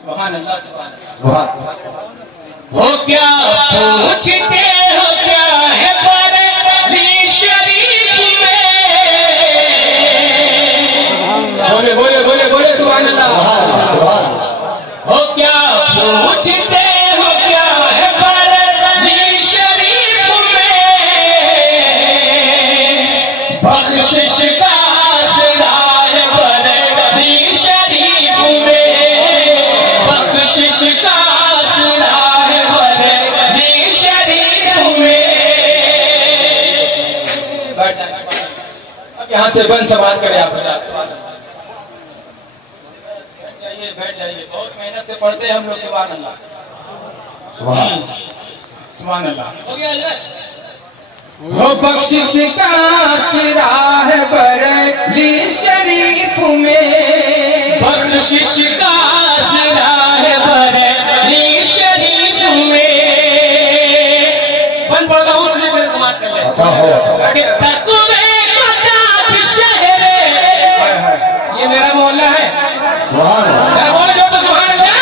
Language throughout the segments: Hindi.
सुभान अल्लाह सुभान हो क्या पूछते हो क्या है परली शरीफ में। बोले बोले बोले बोले सुभान अल्लाह। हो क्या पूछते हो क्या है परली शरीफ में। बख्शिश का सिलार परली शरीफ में। बख्शिश का सिलार परली शरीफ में। अब यहाँ से बंद समाज करे आप बैठ जाइए। बहुत मेहनत से पढ़ते हैं हम लोग। सुभान अल्लाह सुभान अल्लाह। हो गया वो बख्शिश का सिरा है बरेली शरीफ में। बख्शिश का सिरा है बरेली शरीफ में। बंद पड़ता हूँ उसने मेरे समाज कर ले। ये मेरा मोहल्ला है। बोले जो तो सुभान अल्लाह।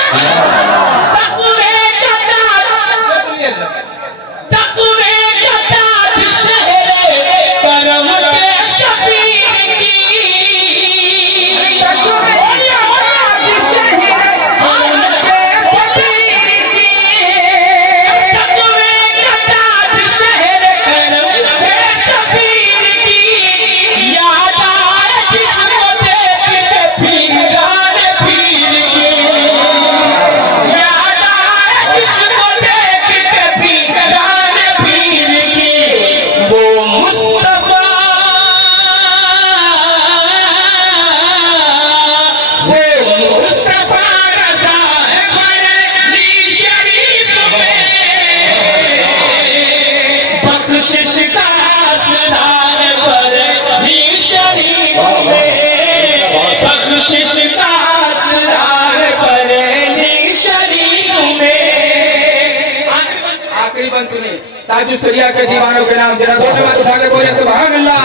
ताजु सरिया के दीवानों के नाम जरा दोनों हाथ उठा के बोले सुभान अल्लाह।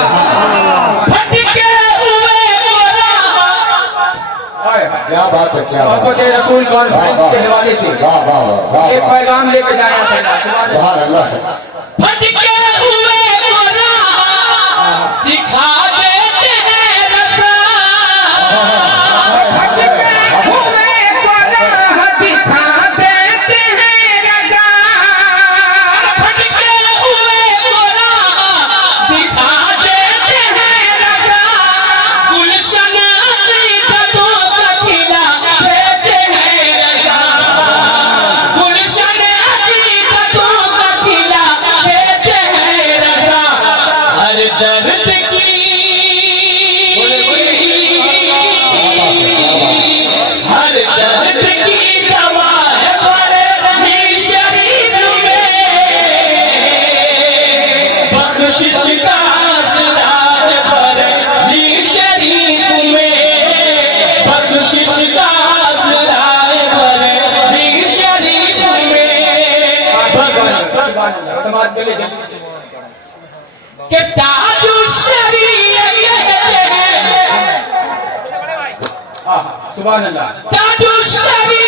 क्या बात है, क्या बात है। रसूल कॉन्फ्रेंस के हवाले से एक पैगाम लेके जाया था। सुभान अल्लाह। दिखा देते हैं रसा। समाज चले जल्दी से के ताजु शरीयत। सुभान अल्लाह। ताजु शरीयत